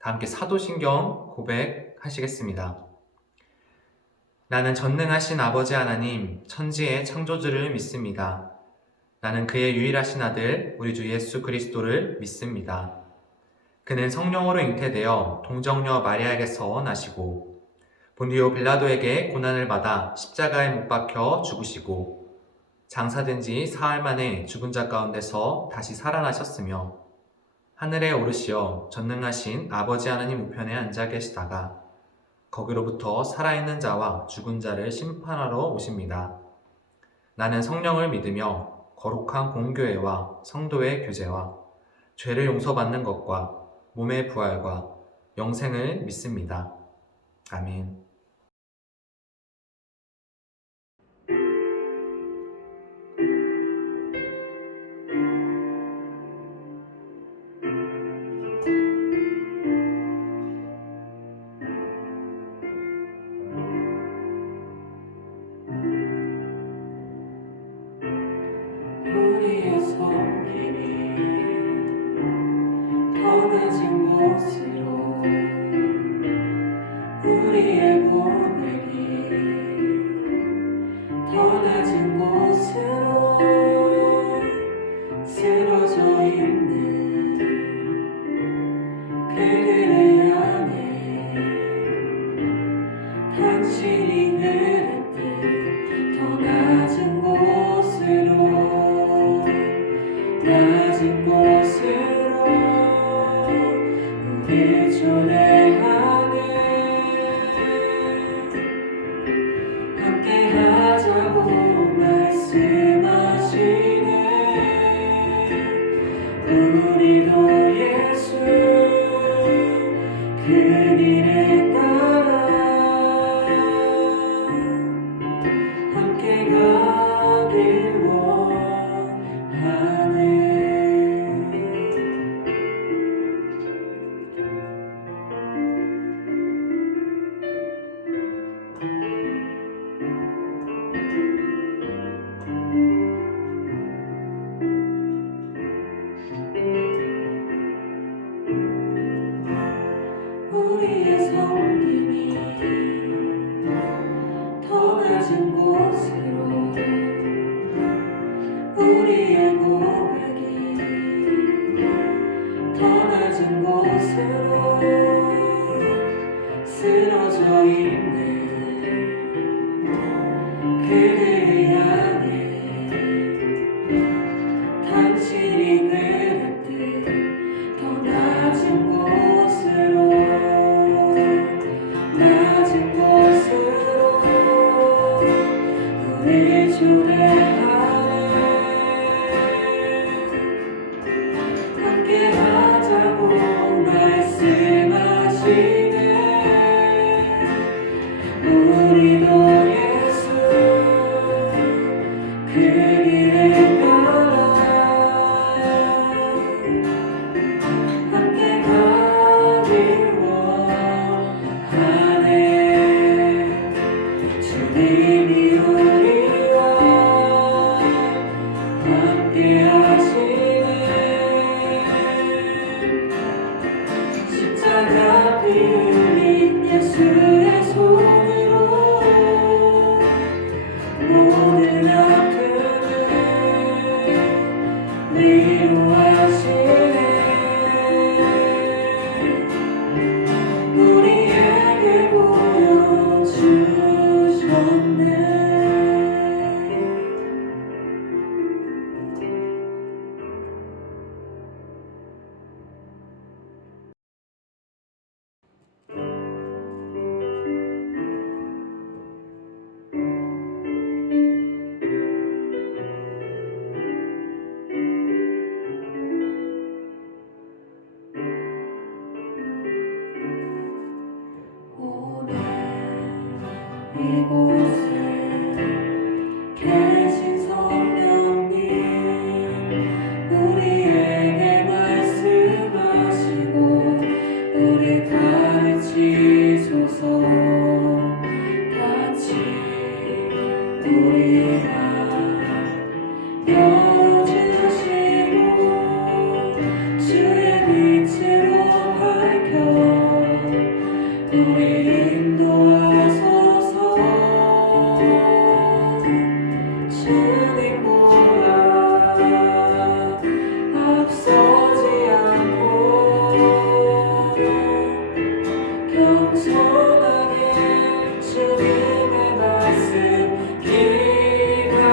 다 함께 사도신경 고백하시겠습니다. 나는 전능하신 아버지 하나님, 천지의 창조주를 믿습니다. 나는 그의 유일하신 아들, 우리 주 예수 그리스도를 믿습니다. 그는 성령으로 잉태되어 동정녀 마리아에게서 나시고 본디오 빌라도에게 고난을 받아 십자가에 못 박혀 죽으시고 장사된 지 사흘 만에 죽은 자 가운데서 다시 살아나셨으며 하늘에 오르시어 전능하신 아버지 하나님 우편에 앉아 계시다가 거기로부터 살아있는 자와 죽은 자를 심판하러 오십니다. 나는 성령을 믿으며 거룩한 공교회와 성도의 교제와 죄를 용서받는 것과 몸의 부활과 영생을 믿습니다. 아멘. 우리의 섬김이 더 낮은 곳으로 우리의 고백이 더 낮은 곳으로 쓰러져 있는 그들을 향해 당신이 그랬듯 더 낮은 곳으로 낮은 곳으로 우리 초대하네. 함께 하자고 말씀하시네. 우리도 예수 그 일에 따라 함께 가길 원하네. 우리의 섬김이 더 낮은 곳으로 우리의 고백이 더 낮은 곳으로 쓰러져 있는 그들을 향해 당신이 그랬듯 더 낮은 곳으로 낮은 곳으로 우리 초대하네. 함께 하자고 말씀하시네. 우리도 예수 그 길을 따라 함께 가길 원하네. 주님이 우리와 함께 하시네. 십자가 피 흘린 예수의 손으로 모든 아픔을 위로하시네. 우리에게 보여주셨네. 곳에 계신 성령님 우리에게 말씀하시고 우리 가르치소서. 같이 우리 맘 열어주시고 주의 빛으로 밝혀 우리 인도하소서. 주님 보라 앞서지 않고 겸손하게 주님의 말씀 기다리리.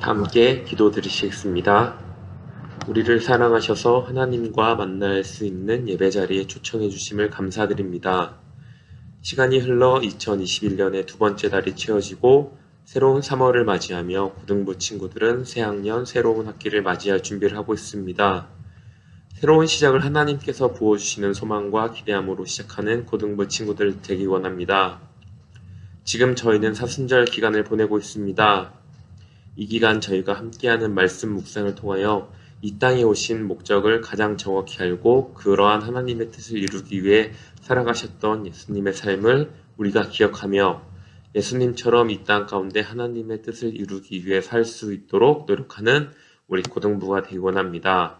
함께 기도드리시겠습니다. 우리를 사랑하셔서 하나님과 만날 수 있는 예배 자리에 초청해 주심을 감사드립니다. 시간이 흘러 2021년의 두 번째 달이 채워지고 새로운 3월을 맞이하며 고등부 친구들은 새학년 새로운 학기를 맞이할 준비를 하고 있습니다. 새로운 시작을 하나님께서 부어주시는 소망과 기대함으로 시작하는 고등부 친구들 되기 원합니다. 지금 저희는 사순절 기간을 보내고 있습니다. 이 기간 저희가 함께하는 말씀 묵상을 통하여 이 땅에 오신 목적을 가장 정확히 알고 그러한 하나님의 뜻을 이루기 위해 살아가셨던 예수님의 삶을 우리가 기억하며 예수님처럼 이 땅 가운데 하나님의 뜻을 이루기 위해 살 수 있도록 노력하는 우리 고등부가 되기 원합니다.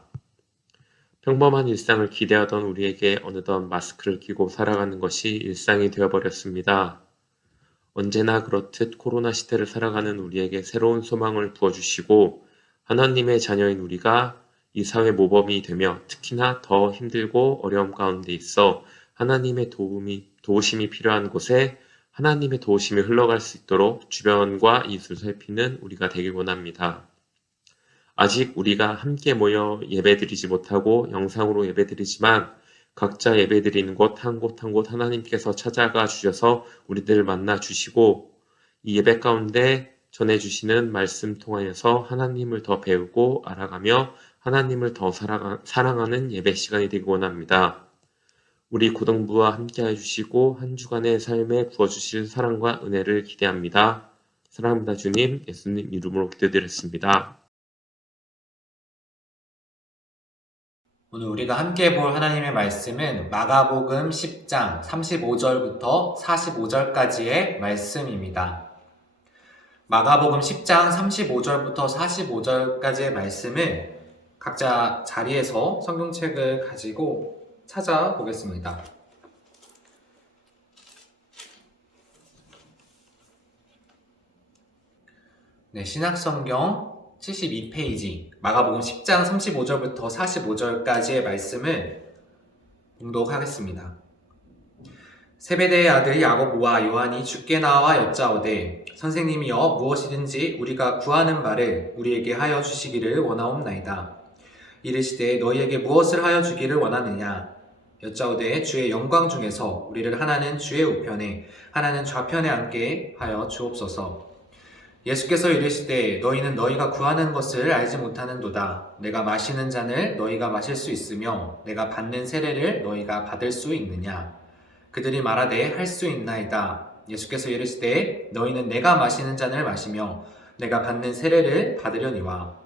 평범한 일상을 기대하던 우리에게 어느덧 마스크를 끼고 살아가는 것이 일상이 되어버렸습니다. 언제나 그렇듯 코로나 시대를 살아가는 우리에게 새로운 소망을 부어주시고 하나님의 자녀인 우리가 이 사회 모범이 되며 특히나 더 힘들고 어려움 가운데 있어 하나님의 도우심이 필요한 곳에 하나님의 도우심이 흘러갈 수 있도록 주변과 이웃을 살피는 우리가 되길 원합니다. 아직 우리가 함께 모여 예배드리지 못하고 영상으로 예배드리지만 각자 예배드리는 곳 한 곳 한 곳 하나님께서 찾아가 주셔서 우리들을 만나 주시고 이 예배 가운데 전해주시는 말씀 통하여서 하나님을 더 배우고 알아가며 하나님을 더 사랑하는 예배 시간이 되기 원합니다. 우리 고등부와 함께 해주시고 한 주간의 삶에 부어주실 사랑과 은혜를 기대합니다. 사랑합니다 주님, 예수님 이름으로 기도드렸습니다. 오늘 우리가 함께 볼 하나님의 말씀은 마가복음 10장 35절부터 45절까지의 말씀입니다. 마가복음 10장 35절부터 45절까지의 말씀을 각자 자리에서 성경책을 가지고 찾아보겠습니다. 네, 신약성경 72페이지 마가복음 10장 35절부터 45절까지의 말씀을 봉독하겠습니다. 세베대의 아들 야고보와 요한이 주께 나와 여짜오되 선생님이여 무엇이든지 우리가 구하는 바를 우리에게 하여 주시기를 원하옵나이다. 이르시되 너희에게 무엇을 하여 주기를 원하느냐? 여짜오되 주의 영광 중에서 우리를 하나는 주의 우편에 하나는 좌편에 앉게 하여 주옵소서. 예수께서 이르시되 너희는 너희가 구하는 것을 알지 못하는도다. 내가 마시는 잔을 너희가 마실 수 있으며 내가 받는 세례를 너희가 받을 수 있느냐? 그들이 말하되 할 수 있나이다. 예수께서 이르시되 너희는 내가 마시는 잔을 마시며 내가 받는 세례를 받으려니와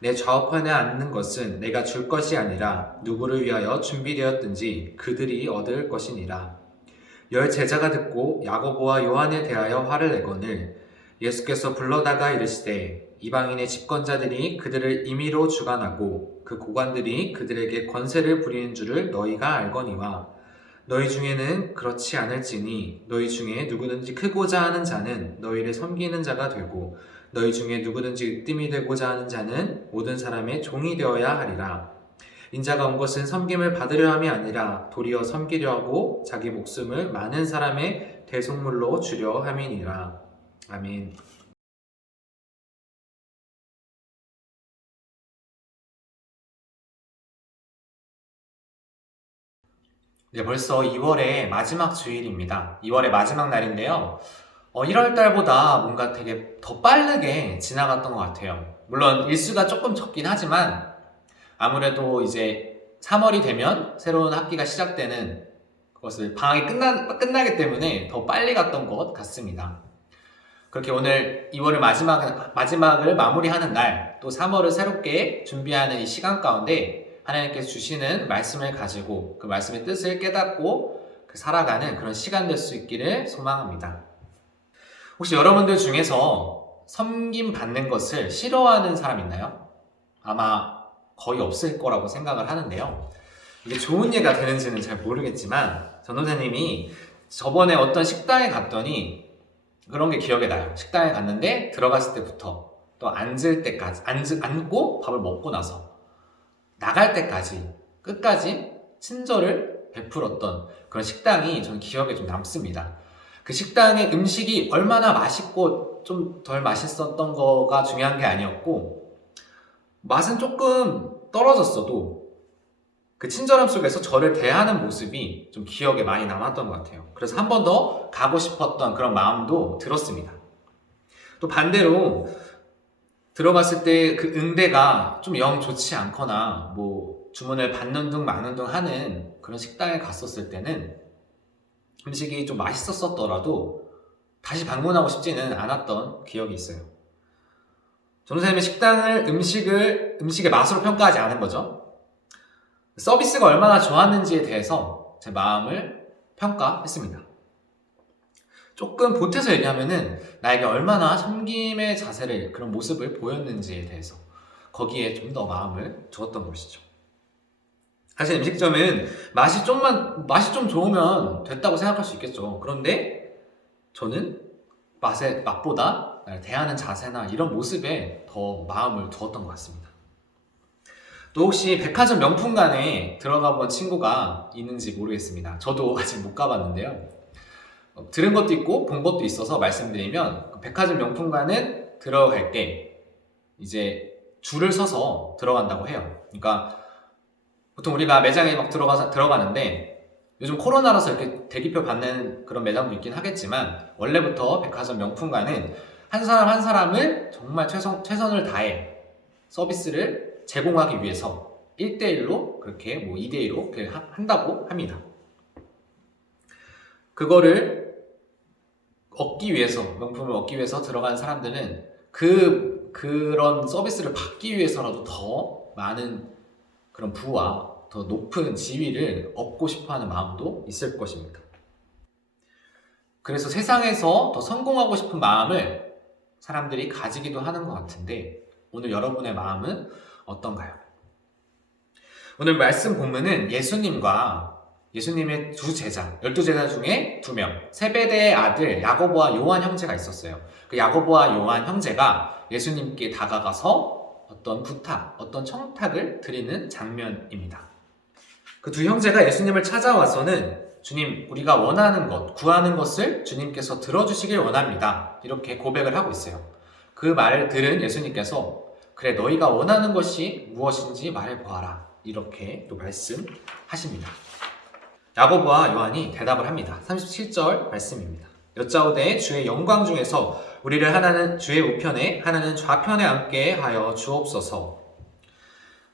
내 좌우편에 앉는 것은 내가 줄 것이 아니라 누구를 위하여 준비되었든지 그들이 얻을 것이니라. 열 제자가 듣고 야고보와 요한에 대하여 화를 내거늘 예수께서 불러다가 이르시되 이방인의 집권자들이 그들을 임의로 주관하고 그 고관들이 그들에게 권세를 부리는 줄을 너희가 알거니와 너희 중에는 그렇지 않을지니 너희 중에 누구든지 크고자 하는 자는 너희를 섬기는 자가 되고 너희 중에 누구든지 으뜸이 되고자 하는 자는 모든 사람의 종이 되어야 하리라. 인자가 온 것은 섬김을 받으려 함이 아니라 도리어 섬기려 하고 자기 목숨을 많은 사람의 대속물로 주려 함이니라. 아멘. 네, 벌써 2월의 마지막 주일입니다. 2월의 마지막 날인데요. 1월 달보다 뭔가 되게 더 빠르게 지나갔던 것 같아요. 물론 일수가 조금 적긴 하지만 아무래도 이제 3월이 되면 새로운 학기가 시작되는 것을 방학이 끝나기 때문에 더 빨리 갔던 것 같습니다. 그렇게 오늘 2월의 마지막을 마무리하는 날, 또 3월을 새롭게 준비하는 이 시간 가운데 하나님께서 주시는 말씀을 가지고 그 말씀의 뜻을 깨닫고 살아가는 그런 시간 될 수 있기를 소망합니다. 혹시 여러분들 중에서 섬김 받는 것을 싫어하는 사람 있나요? 아마 거의 없을 거라고 생각을 하는데요. 이게 좋은 예가 되는지는 잘 모르겠지만 전도사님이 저번에 어떤 식당에 갔더니 그런 게 기억에 나요. 식당에 갔는데 들어갔을 때부터 또 앉을 때까지 앉고 밥을 먹고 나서 나갈 때까지 끝까지 친절을 베풀었던 그런 식당이 저는 기억에 좀 남습니다. 그 식당의 음식이 얼마나 맛있고 좀 덜 맛있었던 거가 중요한 게 아니었고, 맛은 조금 떨어졌어도 그 친절함 속에서 저를 대하는 모습이 좀 기억에 많이 남았던 것 같아요. 그래서 한 번 더 가고 싶었던 그런 마음도 들었습니다. 또 반대로 들어갔을 때 그 응대가 좀 영 좋지 않거나 뭐 주문을 받는 둥 마는 둥 하는 그런 식당에 갔었을 때는 음식이 좀 맛있었더라도 다시 방문하고 싶지는 않았던 기억이 있어요. 전도사님은 식당을 음식의 맛으로 평가하지 않은 거죠. 서비스가 얼마나 좋았는지에 대해서 제 마음을 평가했습니다. 조금 보태서 얘기하면은 나에게 얼마나 섬김의 자세를, 그런 모습을 보였는지에 대해서 거기에 좀 더 마음을 주었던 것이죠. 사실 음식점은 맛이 좀 좋으면 됐다고 생각할 수 있겠죠. 그런데 저는 맛보다 대하는 자세나 이런 모습에 더 마음을 두었던 것 같습니다. 또 혹시 백화점 명품관에 들어가 본 친구가 있는지 모르겠습니다. 저도 아직 못 가봤는데요. 들은 것도 있고 본 것도 있어서 말씀드리면, 백화점 명품관은 들어갈 때 이제 줄을 서서 들어간다고 해요. 그러니까 보통 우리가 매장에 막 들어가는데 요즘 코로나라서 이렇게 대기표 받는 그런 매장도 있긴 하겠지만, 원래부터 백화점 명품관은 한 사람 한 사람을 정말 최선을 다해 서비스를 제공하기 위해서 1대1로 그렇게 뭐 2대2로 한다고 합니다. 그거를 얻기 위해서, 명품을 얻기 위해서 들어간 사람들은 그런 서비스를 받기 위해서라도 더 많은 그런 부와 더 높은 지위를 얻고 싶어하는 마음도 있을 것입니다. 그래서 세상에서 더 성공하고 싶은 마음을 사람들이 가지기도 하는 것 같은데, 오늘 여러분의 마음은 어떤가요? 오늘 말씀 본문은 예수님의 두 제자, 12제자 중에 2명, 세베대의 아들 야고보와 요한 형제가 있었어요. 그 야고보와 요한 형제가 예수님께 다가가서 어떤 부탁, 어떤 청탁을 드리는 장면입니다. 그 두 형제가 예수님을 찾아와서는 주님, 우리가 원하는 것, 구하는 것을 주님께서 들어주시길 원합니다. 이렇게 고백을 하고 있어요. 그 말을 들은 예수님께서 그래, 너희가 원하는 것이 무엇인지 말해보아라. 이렇게 또 말씀하십니다. 야고보와 요한이 대답을 합니다. 37절 말씀입니다. 여짜오되 주의 영광 중에서 우리를 하나는 주의 우편에 하나는 좌편에 앉게 하여 주옵소서.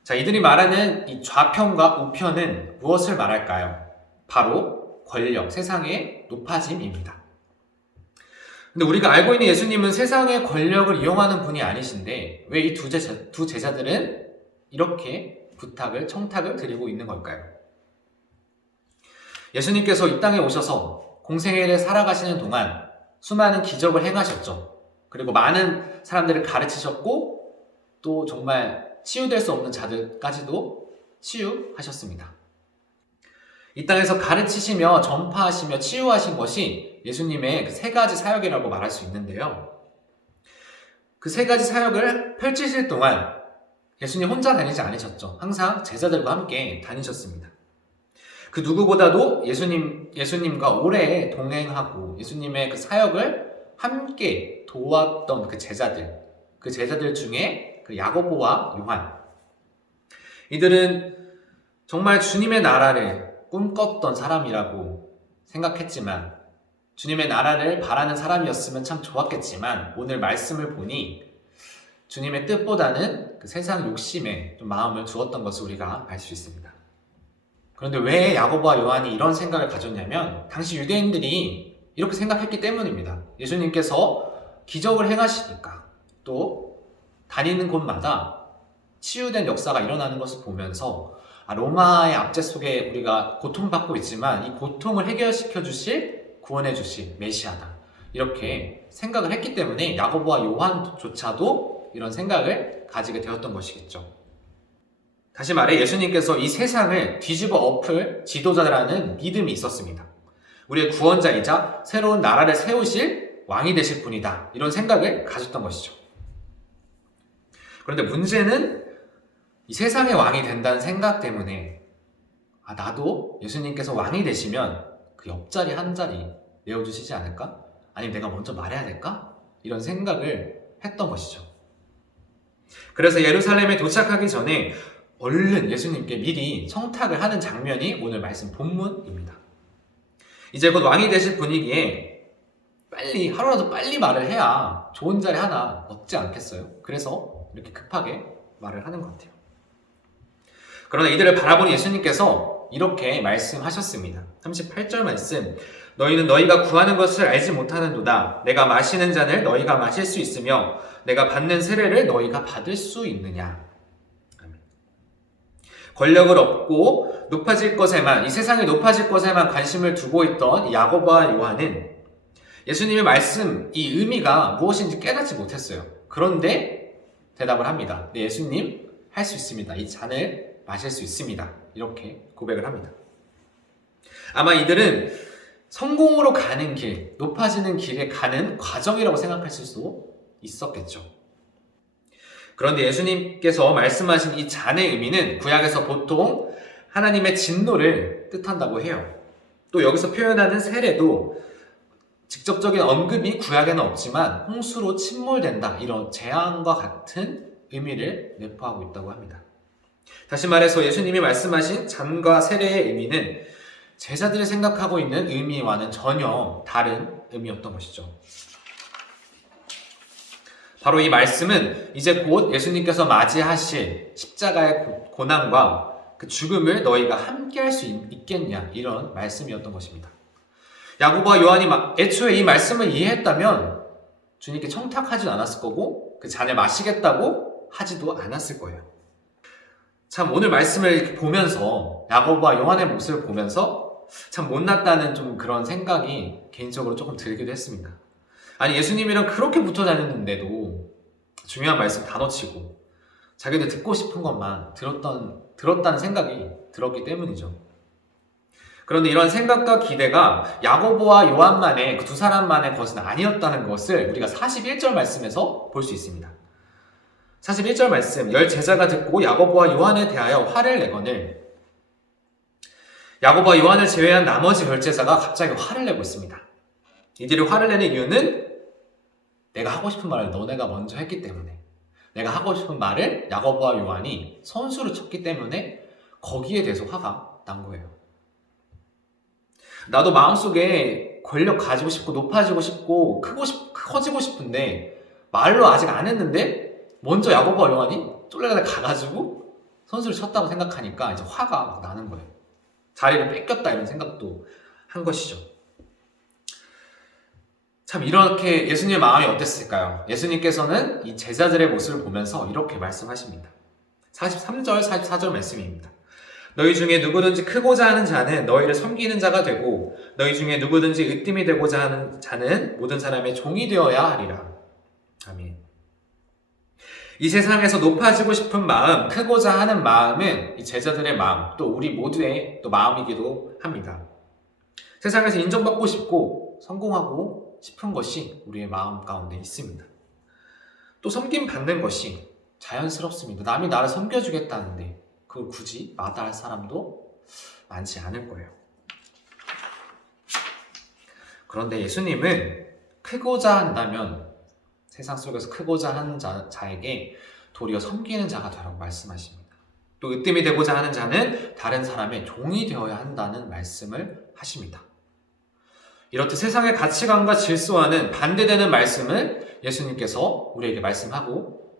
자, 이들이 말하는 이 좌편과 우편은 무엇을 말할까요? 바로 권력, 세상의 높아짐입니다. 근데 우리가 알고 있는 예수님은 세상의 권력을 이용하는 분이 아니신데 왜 이 두 제자들은 이렇게 부탁을, 청탁을 드리고 있는 걸까요? 예수님께서 이 땅에 오셔서 공생애를 살아가시는 동안 수많은 기적을 행하셨죠. 그리고 많은 사람들을 가르치셨고 또 정말 치유될 수 없는 자들까지도 치유하셨습니다. 이 땅에서 가르치시며 전파하시며 치유하신 것이 예수님의 그 3가지 사역이라고 말할 수 있는데요. 그 3가지 사역을 펼치실 동안 예수님 혼자 다니지 않으셨죠. 항상 제자들과 함께 다니셨습니다. 그 누구보다도 예수님과 오래 동행하고 예수님의 그 사역을 함께 도왔던 그 제자들 중에 그 야고보와 요한, 이들은 정말 주님의 나라를 꿈꿨던 사람이라고 생각했지만, 주님의 나라를 바라는 사람이었으면 참 좋았겠지만, 오늘 말씀을 보니 주님의 뜻보다는 그 세상 욕심에 좀 마음을 두었던 것을 우리가 알 수 있습니다. 그런데 왜 야고보와 요한이 이런 생각을 가졌냐면, 당시 유대인들이 이렇게 생각했기 때문입니다. 예수님께서 기적을 행하시니까, 또 다니는 곳마다 치유된 역사가 일어나는 것을 보면서 로마의 압제 속에 우리가 고통받고 있지만 이 고통을 해결시켜 주실, 구원해 주실 메시아다, 이렇게 생각을 했기 때문에 야고보와 요한조차도 이런 생각을 가지게 되었던 것이겠죠. 다시 말해 예수님께서 이 세상을 뒤집어 엎을 지도자라는 믿음이 있었습니다. 우리의 구원자이자 새로운 나라를 세우실 왕이 되실 분이다, 이런 생각을 가졌던 것이죠. 그런데 문제는 이 세상의 왕이 된다는 생각 때문에 나도 예수님께서 왕이 되시면 그 옆자리 한 자리 내어주시지 않을까? 아니면 내가 먼저 말해야 될까? 이런 생각을 했던 것이죠. 그래서 예루살렘에 도착하기 전에 얼른 예수님께 미리 청탁을 하는 장면이 오늘 말씀 본문입니다. 이제 곧 왕이 되실 분위기에 하루라도 빨리 말을 해야 좋은 자리 하나 얻지 않겠어요? 그래서 이렇게 급하게 말을 하는 것 같아요. 그러나 이들을 바라보는 예수님께서 이렇게 말씀하셨습니다. 38절 말씀, 너희는 너희가 구하는 것을 알지 못하는도다. 내가 마시는 잔을 너희가 마실 수 있으며 내가 받는 세례를 너희가 받을 수 있느냐. 아멘. 권력을 얻고 높아질 것에만, 이 세상에 높아질 것에만 관심을 두고 있던 야고보와 요한은 예수님의 말씀, 이 의미가 무엇인지 깨닫지 못했어요. 그런데 대답을 합니다. 네, 예수님, 할 수 있습니다. 이 잔을 마실 수 있습니다. 이렇게 고백을 합니다. 아마 이들은 성공으로 가는 길, 높아지는 길에 가는 과정이라고 생각하실 수도 있었겠죠. 그런데 예수님께서 말씀하신 이 잔의 의미는 구약에서 보통 하나님의 진노를 뜻한다고 해요. 또 여기서 표현하는 세례도 직접적인 언급이 구약에는 없지만 홍수로 침몰된다, 이런 재앙과 같은 의미를 내포하고 있다고 합니다. 다시 말해서 예수님이 말씀하신 잔과 세례의 의미는 제자들이 생각하고 있는 의미와는 전혀 다른 의미였던 것이죠. 바로 이 말씀은 이제 곧 예수님께서 맞이하실 십자가의 고난과 그 죽음을 너희가 함께 할 수 있겠냐, 이런 말씀이었던 것입니다. 야고보와 요한이 애초에 이 말씀을 이해했다면 주님께 청탁하지도 않았을 거고 그 잔을 마시겠다고 하지도 않았을 거예요. 참 오늘 말씀을 이렇게 보면서 야고보와 요한의 모습을 보면서 참 못났다는 좀 그런 생각이 개인적으로 조금 들기도 했습니다. 아니, 예수님이랑 그렇게 붙어 다녔는데도 중요한 말씀 다 놓치고 자기들 듣고 싶은 것만 들었다는 생각이 들었기 때문이죠. 그런데 이런 생각과 기대가 야고보와 요한만의, 그 두 사람만의 것은 아니었다는 것을 우리가 41절 말씀에서 볼 수 있습니다. 41절 말씀, 열 제자가 듣고 야고보와 요한에 대하여 화를 내거늘, 야고보와 요한을 제외한 나머지 열 제자가 갑자기 화를 내고 있습니다. 이들이 화를 내는 이유는 내가 하고 싶은 말을 너네가 먼저 했기 때문에, 내가 하고 싶은 말을 야고보와 요한이 선수를 쳤기 때문에 거기에 대해서 화가 난 거예요. 나도 마음속에 권력 가지고 싶고 높아지고 싶고 커지고 싶은데 말로 아직 안 했는데 먼저 야고보와 요한이 쫄래가 가가지고 선수를 쳤다고 생각하니까 이제 화가 막 나는 거예요. 자리를 뺏겼다, 이런 생각도 한 것이죠. 참 이렇게 예수님의 마음이 어땠을까요? 예수님께서는 이 제자들의 모습을 보면서 이렇게 말씀하십니다. 43절, 44절 말씀입니다. 너희 중에 누구든지 크고자 하는 자는 너희를 섬기는 자가 되고 너희 중에 누구든지 으뜸이 되고자 하는 자는 모든 사람의 종이 되어야 하리라. 아멘. 이 세상에서 높아지고 싶은 마음, 크고자 하는 마음은 이 제자들의 마음, 또 우리 모두의 또 마음이기도 합니다. 세상에서 인정받고 싶고 성공하고 싶은 것이 우리의 마음 가운데 있습니다. 또 섬김받는 것이 자연스럽습니다. 남이 나를 섬겨주겠다는데 그걸 굳이 마다할 사람도 많지 않을 거예요. 그런데 예수님은 크고자 한다면 세상 속에서 크고자 하는 자에게 도리어 섬기는 자가 되라고 말씀하십니다. 또 으뜸이 되고자 하는 자는 다른 사람의 종이 되어야 한다는 말씀을 하십니다. 이렇듯 세상의 가치관과 질서와는 반대되는 말씀을 예수님께서 우리에게 말씀하고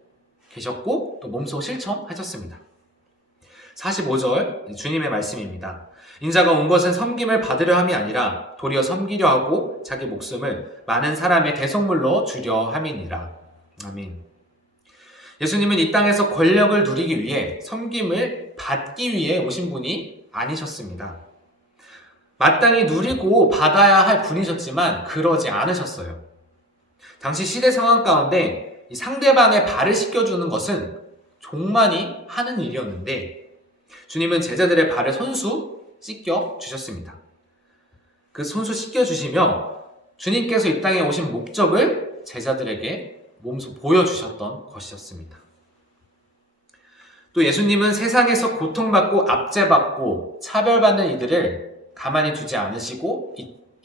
계셨고 또 몸소 실천하셨습니다. 45절 주님의 말씀입니다. 인자가 온 것은 섬김을 받으려 함이 아니라 도리어 섬기려 하고 자기 목숨을 많은 사람의 대속물로 주려 함이니라. 아멘. 예수님은 이 땅에서 권력을 누리기 위해 섬김을 받기 위해 오신 분이 아니셨습니다. 마땅히 누리고 받아야 할 분이셨지만 그러지 않으셨어요. 당시 시대 상황 가운데 이 상대방의 발을 씻겨주는 것은 종만이 하는 일이었는데 주님은 제자들의 발을 손수 씻겨 주셨습니다. 그 손수 씻겨 주시며 주님께서 이 땅에 오신 목적을 제자들에게 몸소 보여주셨던 것이었습니다. 또 예수님은 세상에서 고통받고 압제받고 차별받는 이들을 가만히 두지 않으시고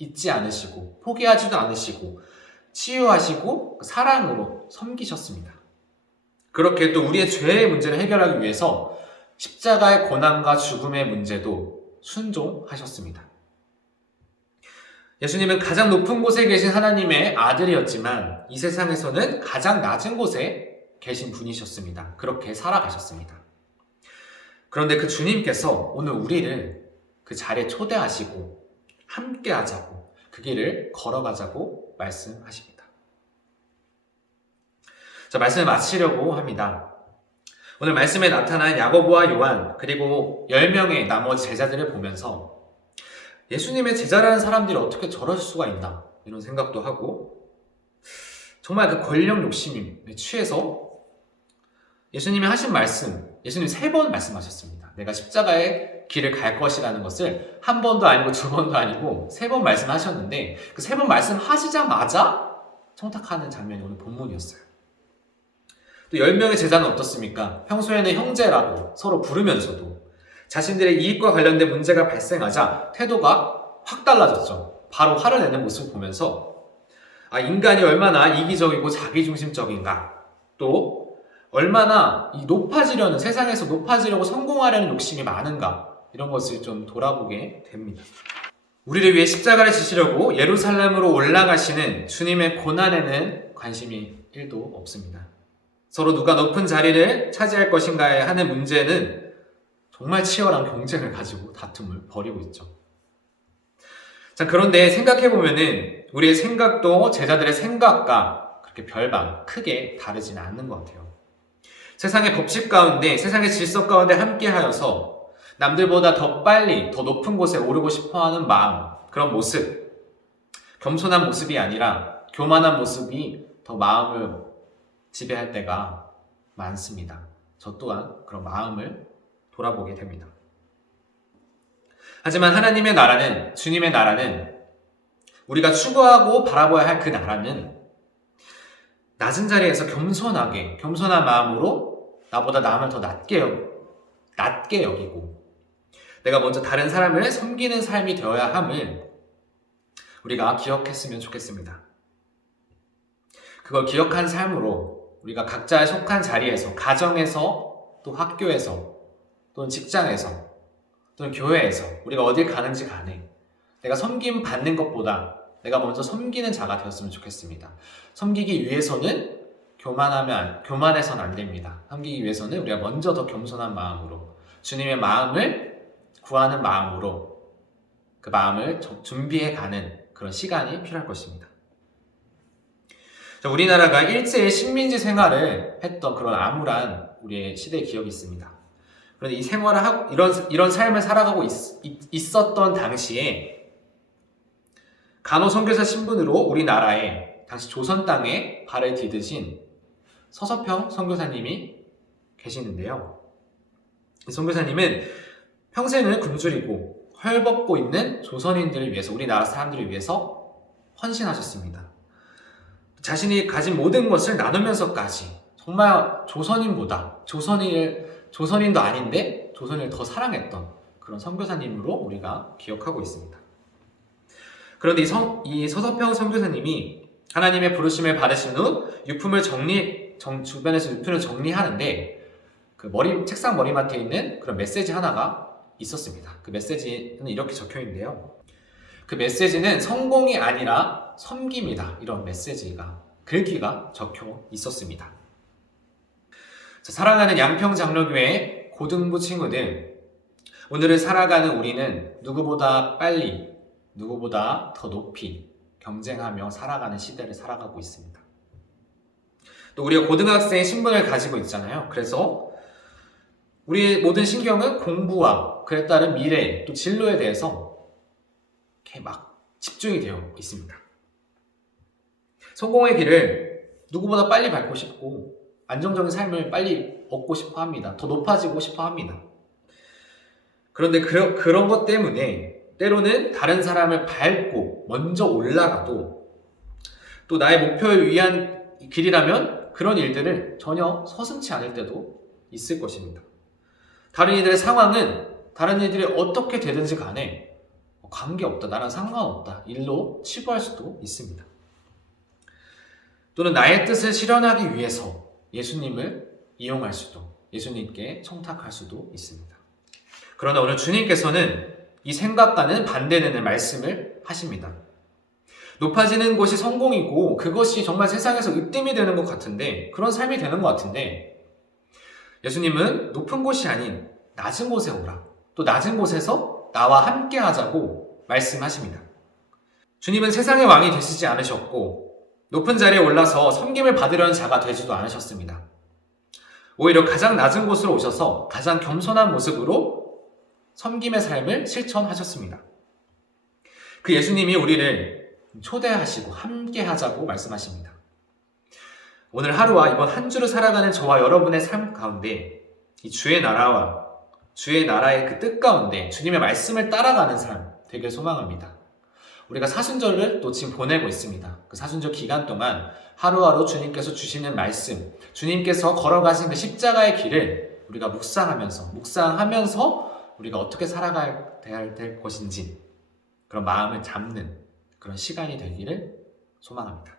잊지 않으시고 포기하지도 않으시고 치유하시고 사랑으로 섬기셨습니다. 그렇게 또 우리의 죄의 문제를 해결하기 위해서 십자가의 고난과 죽음의 문제도 순종하셨습니다. 예수님은 가장 높은 곳에 계신 하나님의 아들이었지만 이 세상에서는 가장 낮은 곳에 계신 분이셨습니다. 그렇게 살아가셨습니다. 그런데 그 주님께서 오늘 우리를 그 자리에 초대하시고 함께 하자고 그 길을 걸어가자고 말씀하십니다. 자, 말씀을 마치려고 합니다. 오늘 말씀에 나타난 야고보와 요한 그리고 10명의 나머지 제자들을 보면서 예수님의 제자라는 사람들이 어떻게 저럴 수가 있나 이런 생각도 하고 정말 그 권력 욕심에 취해서 예수님이 하신 말씀, 예수님 3번 말씀하셨습니다. 내가 십자가의 길을 갈 것이라는 것을 한 번도 아니고 2번도 아니고 3번 말씀하셨는데 그 3번 말씀하시자마자 청탁하는 장면이 오늘 본문이었어요. 또 10명의 제자는 어떻습니까? 평소에는 형제라고 서로 부르면서도 자신들의 이익과 관련된 문제가 발생하자 태도가 확 달라졌죠. 바로 화를 내는 모습을 보면서 인간이 얼마나 이기적이고 자기중심적인가, 또 얼마나 높아지려는, 세상에서 높아지려고 성공하려는 욕심이 많은가, 이런 것을 좀 돌아보게 됩니다. 우리를 위해 십자가를 지시려고 예루살렘으로 올라가시는 주님의 고난에는 관심이 1도 없습니다. 서로 누가 높은 자리를 차지할 것인가에 하는 문제는 정말 치열한 경쟁을 가지고 다툼을 벌이고 있죠. 자, 그런데 생각해보면은 우리의 생각도 제자들의 생각과 그렇게 별반 크게 다르지는 않는 것 같아요. 세상의 법칙 가운데, 세상의 질서 가운데 함께하여서 남들보다 더 빨리, 더 높은 곳에 오르고 싶어하는 마음, 그런 모습, 겸손한 모습이 아니라 교만한 모습이 더 마음을 지배할 때가 많습니다. 저 또한 그런 마음을 돌아보게 됩니다. 하지만 하나님의 나라는, 주님의 나라는, 우리가 추구하고 바라봐야 할 그 나라는 낮은 자리에서 겸손하게, 겸손한 마음으로 나보다 남을 더 낮게 여기고 내가 먼저 다른 사람을 섬기는 삶이 되어야 함을 우리가 기억했으면 좋겠습니다. 그걸 기억한 삶으로 우리가 각자의 속한 자리에서, 가정에서, 또 학교에서, 또는 직장에서, 또는 교회에서 우리가 어딜 가는지 간에 내가 섬김 받는 것보다 내가 먼저 섬기는 자가 되었으면 좋겠습니다. 섬기기 위해서는 교만해서는 안 됩니다. 섬기기 위해서는 우리가 먼저 더 겸손한 마음으로, 주님의 마음을 구하는 마음으로 그 마음을 준비해가는 그런 시간이 필요할 것입니다. 자, 우리나라가 일제의 식민지 생활을 했던 그런 암울한 우리의 시대의 기억이 있습니다. 그런데 이 생활을 하고 이런 삶을 살아가고 있었던 당시에 간호선교사 신분으로 우리나라에 당시 조선 땅에 발을 디디신 서서평 선교사님이 계시는데요. 이 선교사님은 평생을 굶주리고 헐벗고 있는 조선인들을 위해서, 우리나라 사람들을 위해서 헌신하셨습니다. 자신이 가진 모든 것을 나누면서까지 정말 조선인보다, 조선인도 아닌데 조선인을 더 사랑했던 그런 선교사님으로 우리가 기억하고 있습니다. 그런데 이 서서평 선교사님이 하나님의 부르심을 받으신 후 주변에서 유품을 정리하는데 그 책상 머리맡에 있는 그런 메시지 하나가 있었습니다. 그 메시지는 이렇게 적혀 있는데요. 그 메시지는 성공이 아니라 섬김이다, 이런 메시지가, 글귀가 적혀 있었습니다. 자, 사랑하는 양평장로교회 고등부 친구들, 오늘을 살아가는 우리는 누구보다 빨리, 누구보다 더 높이 경쟁하며 살아가는 시대를 살아가고 있습니다. 또 우리가 고등학생의 신분을 가지고 있잖아요. 그래서 우리의 모든 신경은 공부와 그에 따른 미래, 또 진로에 대해서 이렇게 막 집중이 되어 있습니다. 성공의 길을 누구보다 빨리 밟고 싶고 안정적인 삶을 빨리 얻고 싶어 합니다. 더 높아지고 싶어 합니다. 그런데 그런 것 때문에 때로는 다른 사람을 밟고 먼저 올라가도 또 나의 목표를 위한 길이라면 그런 일들을 전혀 서슴지 않을 때도 있을 것입니다. 다른 이들의 상황은, 다른 이들이 어떻게 되든지 간에 관계없다, 나랑 상관없다, 일로 치부할 수도 있습니다. 또는 나의 뜻을 실현하기 위해서 예수님을 이용할 수도, 예수님께 청탁할 수도 있습니다. 그러나 오늘 주님께서는 이 생각과는 반대되는 말씀을 하십니다. 높아지는 것이 성공이고 그것이 정말 세상에서 으뜸이 되는 것 같은데, 그런 삶이 되는 것 같은데, 예수님은 높은 곳이 아닌 낮은 곳에 오라, 또 낮은 곳에서 나와 함께 하자고 말씀하십니다. 주님은 세상의 왕이 되시지 않으셨고 높은 자리에 올라서 섬김을 받으려는 자가 되지도 않으셨습니다. 오히려 가장 낮은 곳으로 오셔서 가장 겸손한 모습으로 섬김의 삶을 실천하셨습니다. 그 예수님이 우리를 초대하시고 함께 하자고 말씀하십니다. 오늘 하루와 이번 한 주를 살아가는 저와 여러분의 삶 가운데 이 주의 나라와 주의 나라의 그 뜻 가운데 주님의 말씀을 따라가는 삶 되길 소망합니다. 우리가 사순절을 또 지금 보내고 있습니다. 그 사순절 기간 동안 하루하루 주님께서 주시는 말씀, 주님께서 걸어가신 그 십자가의 길을 우리가 묵상하면서 우리가 어떻게 살아가야 될 것인지 그런 마음을 잡는 그런 시간이 되기를 소망합니다.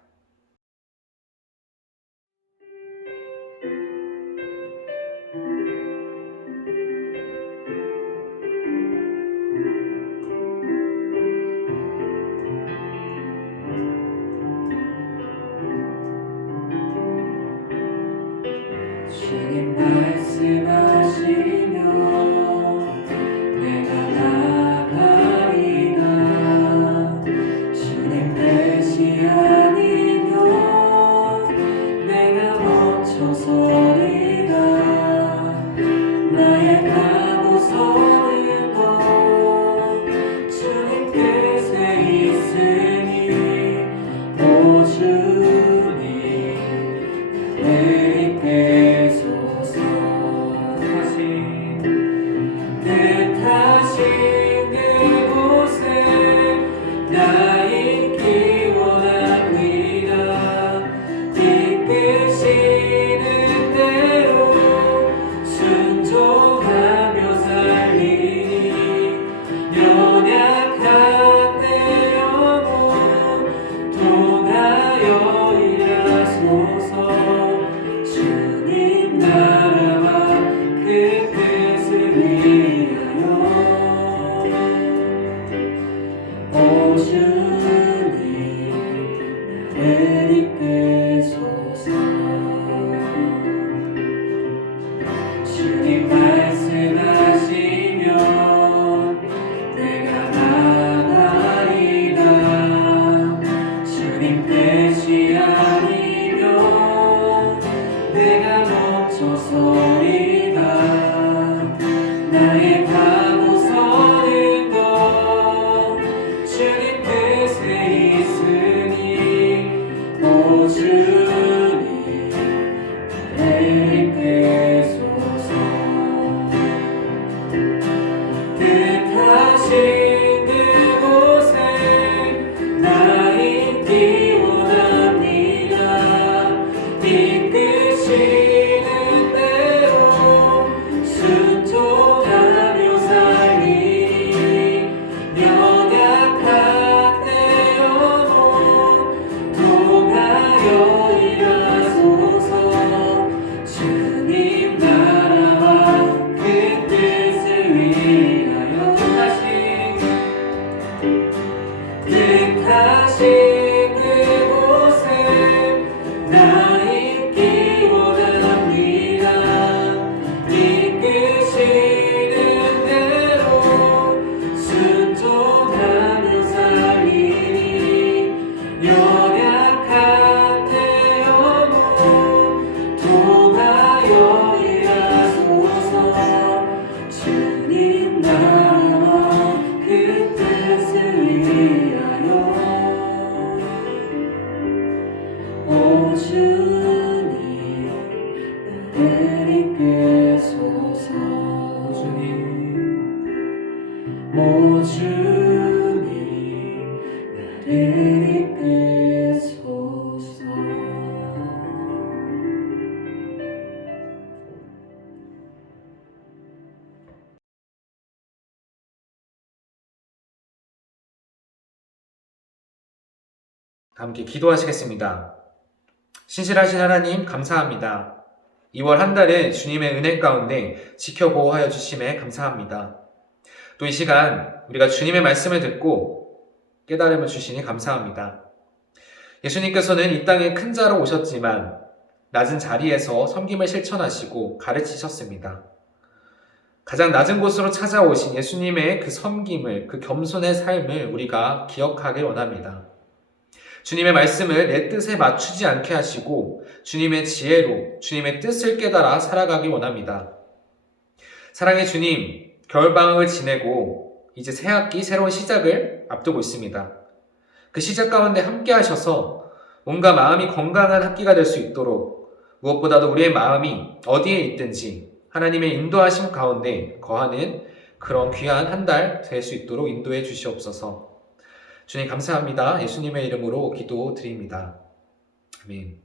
주님 말씀하시며 내가 나가리라. 주님 뜻이 아니면 내가 멈춰서리라. 나의 가고 서는 것 주님 뜻에 있으니 오 주님 나를 이끌소서. 뜻하신 그곳에 나 있기 원합니다. 이끄시는 대로 순종하며 살리니 연약한 내 영혼 통하여 일하소서. 주님 나라와 그 뜻을 위하여 오 주님 나를 이끌소서. 주님 말씀하시면 내가 나가리라. 주님 뜻이 아니면 내가 멈춰서리라. 나의 가고 서는 것 주님 뜻에 있으니 오 주님 나를 이끌소서. 뜻하신 그곳에 나 있기 원합니다. 이끄시는 대로 순종하며 살리니 연약한 내 영혼 통하여 일하소서. 주님 나라와 그 뜻을 위하여 뜻하신 그곳에 나 있기 원합니다. 이끄시는 대로 순종하며 살리니 연약한 내 영혼 통하여 일하소서. 주님 나라와 그 뜻을 위하여 오 주님 나를 이끌소서. 오 주님 나를 다 함께 기도하시겠습니다. 신실하신 하나님 감사합니다. 2월 한 달을 주님의 은혜 가운데 지켜보호하여 주심에 감사합니다. 또 이 시간 우리가 주님의 말씀을 듣고 깨달음을 주시니 감사합니다. 예수님께서는 이 땅에 큰 자로 오셨지만 낮은 자리에서 섬김을 실천하시고 가르치셨습니다. 가장 낮은 곳으로 찾아오신 예수님의 그 섬김을, 그 겸손의 삶을 우리가 기억하길 원합니다. 주님의 말씀을 내 뜻에 맞추지 않게 하시고 주님의 지혜로 주님의 뜻을 깨달아 살아가길 원합니다. 사랑의 주님, 겨울방학을 지내고 이제 새학기 새로운 시작을 앞두고 있습니다. 그 시작 가운데 함께 하셔서 몸과 마음이 건강한 학기가 될 수 있도록 무엇보다도 우리의 마음이 어디에 있든지 하나님의 인도하심 가운데 거하는 그런 귀한 한 달 될 수 있도록 인도해 주시옵소서. 주님 감사합니다. 예수님의 이름으로 기도드립니다. 아멘.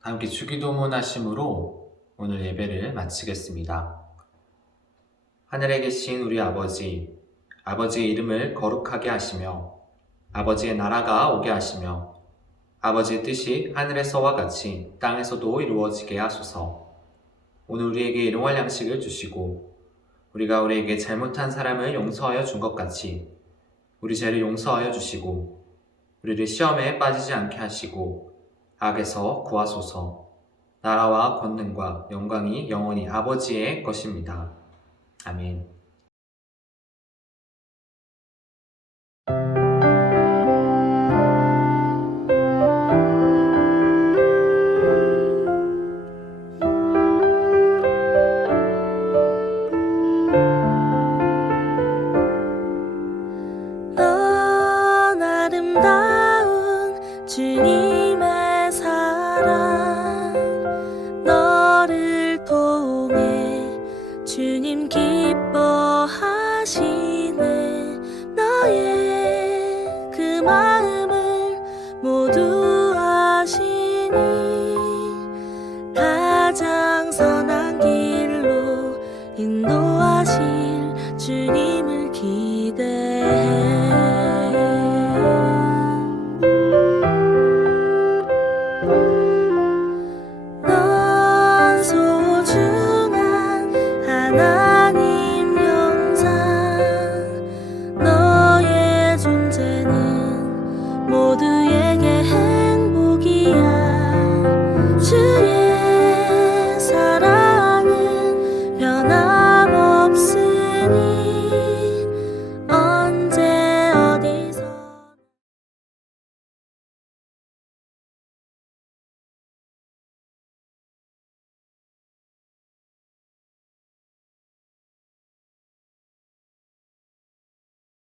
함께 주기도문 하심으로 오늘 예배를 마치겠습니다. 하늘에 계신 우리 아버지, 아버지의 이름을 거룩하게 하시며 아버지의 나라가 오게 하시며 아버지의 뜻이 하늘에서와 같이 땅에서도 이루어지게 하소서. 오늘 우리에게 일용할 양식을 주시고 우리가 우리에게 잘못한 사람을 용서하여 준 것 같이 우리 죄를 용서하여 주시고 우리를 시험에 빠지지 않게 하시고 악에서 구하소서. 나라와 권능과 영광이 영원히 아버지의 것입니다. 아멘. 넌 아름다운 주님의 사랑 너를 통해 주님 기뻐하시네 너의 그 마음을 모두 아시니 가장 선한 길로 인도하실 주님